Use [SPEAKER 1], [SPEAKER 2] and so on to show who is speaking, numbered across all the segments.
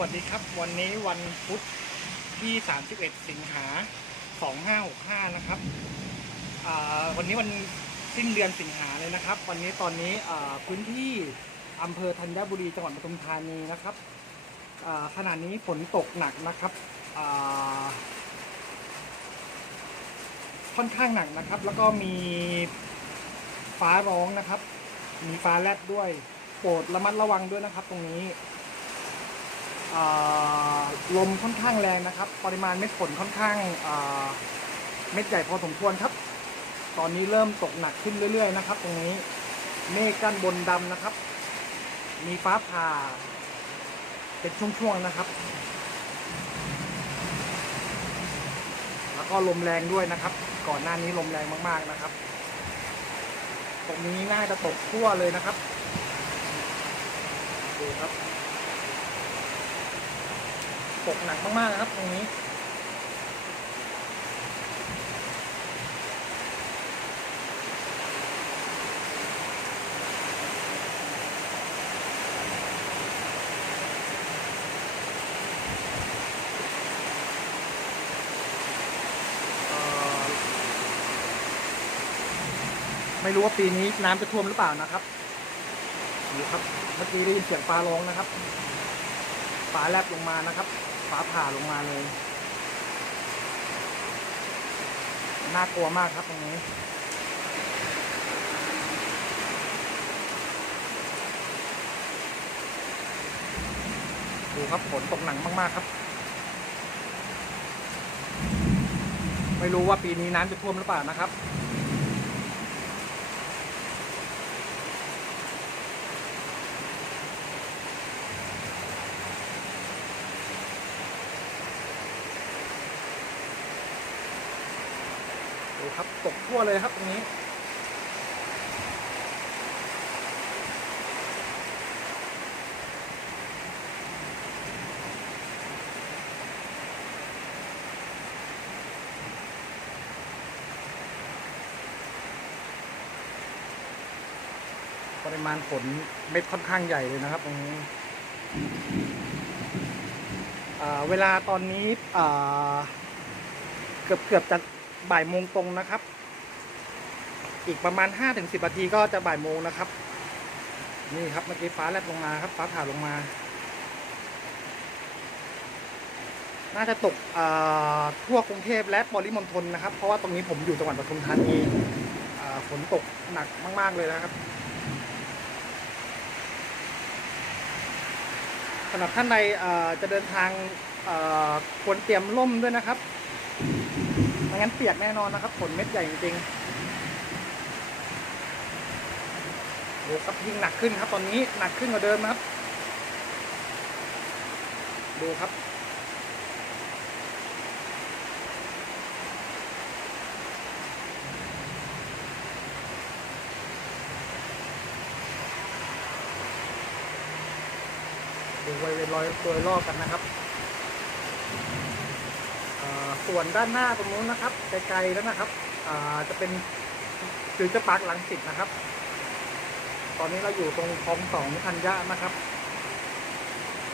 [SPEAKER 1] วัสดีครับ วันนี้วันพุธที่ 31 สิงหา 2565 นะครับวันนี้วันสิ้นเดือนสิงหาเลยนะครับ วันนี้ตอนนี้พื้นที่อำเภอธัญบุรีจังหวัดปทุมธานีนะครับอ่าขณะนี้ฝนตกหนักนะครับค่อนข้างหนักนะครับ แล้วก็มีฟ้าร้องนะครับ มีฟ้าแลบด้วย โปรดระมัดระวังด้วยนะครับ ตรงนี้ ลมค่อนข้างแรงนะครับ ปริมาณเม็ดฝนค่อนข้างเม็ดใหญ่พอสมควรครับ ตอนนี้เริ่มตกหนักขึ้นเรื่อย ๆ นะครับ ตรงนี้เมฆกั้นบนดำนะครับ มีฟ้าผ่า เป็นช่วงๆนะครับ แล้วก็ลมแรงด้วยนะครับ ก่อนหน้านี้ลมแรงมากๆนะครับ ตรงนี้น่าจะตกทั่วเลยนะครับดูครับ ตกหนักมากๆนะครับ ตรงนี้เอ่อไม่รู้ว่าปีนี้น้ำจะท่วมหรือเปล่านะครับดูครับ เมื่อกี้ได้ยินเสียงฟ้าร้องนะครับฟ้าแลบลงมานะครับ ฟ้าผ่าลงมาเลย น่ากลัวมากครับตรงนี้ ดูครับฝนตกหนักมาก ๆ ครับ ไม่รู้ว่าปีนี้น้ำจะท่วมหรือเปล่านะครับ ดูครับตกทั่วเลยครับตรงนี้ ปริมาณฝนเม็ดค่อนข้างใหญ่เลยนะครับตรงนี้เวลาตอนนี้เกือบเกือบจะ บ่ายโมงตรงนะครับ อีกประมาณห้าถึงสิบนาทีก็จะบ่ายโมงนะครับ นี่ครับเมื่อกี้ฟ้าแลบลงมาครับ ฟ้าผ่าลงมา น่าจะตกทั่วกรุงเทพและปริมณฑลนะครับ เพราะว่าตรงนี้ผมอยู่จังหวัดปทุมธานีฝนตกหนักมาก ๆ เลยนะครับสำหรับท่านใดจะเดินทางควรเตรียมร่มด้วยนะครับ ไม่งั้นเปียกแน่นอนนะครับ ฝนเม็ดใหญ่จริงๆดูครับยิ่งหนักขึ้นครับ ตอนนี้หนักขึ้นกว่าเดิมนะครับ ดูครับดูบริเวณรอยโดยรอบกันนะครับ ส่วนด้านหน้าตรงนู้นนะครับไกลๆแล้วนะครับจะเป็นฟิวเจอร์พาร์คลังสิตนะครับ ตอนนี้เราอยู่ตรงคลองสองธัญญะนะครับ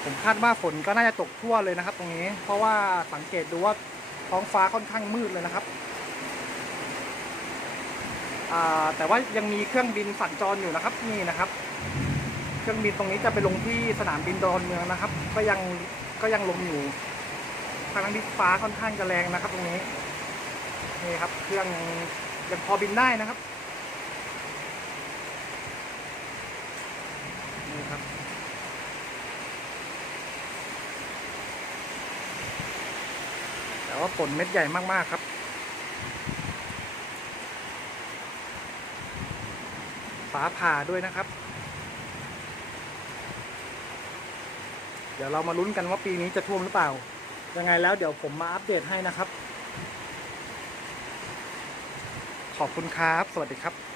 [SPEAKER 1] ผมคาดว่าฝนก็น่าจะตกทั่วเลยนะครับ ตรงนี้ เพราะว่าสังเกตดูว่าท้องฟ้าค่อนข้างมืดเลยนะครับแต่ว่ายังมีเครื่องบินสัญจรอยู่นะครับนี่นะครับ เครื่องบินตรงนี้จะไปลงที่สนามบินดอนเมืองนะครับ ก็ยังก็ยังลงอยู่ ทางที่ฟ้าค่อนข้างจะแรงนะครับ ตรงนี้นี่ครับ เครื่องยังพอบินได้นะครับนี่ครับแต่ว่าฝนเม็ดใหญ่มากๆครับฟ้าผ่าด้วยนะครับ เดี๋ยวเรามาลุ้นกันว่าปีนี้จะท่วมหรือเปล่า ยังไงแล้วเดี๋ยวผมมาอัปเดตให้นะครับ ขอบคุณครับ สวัสดีครับ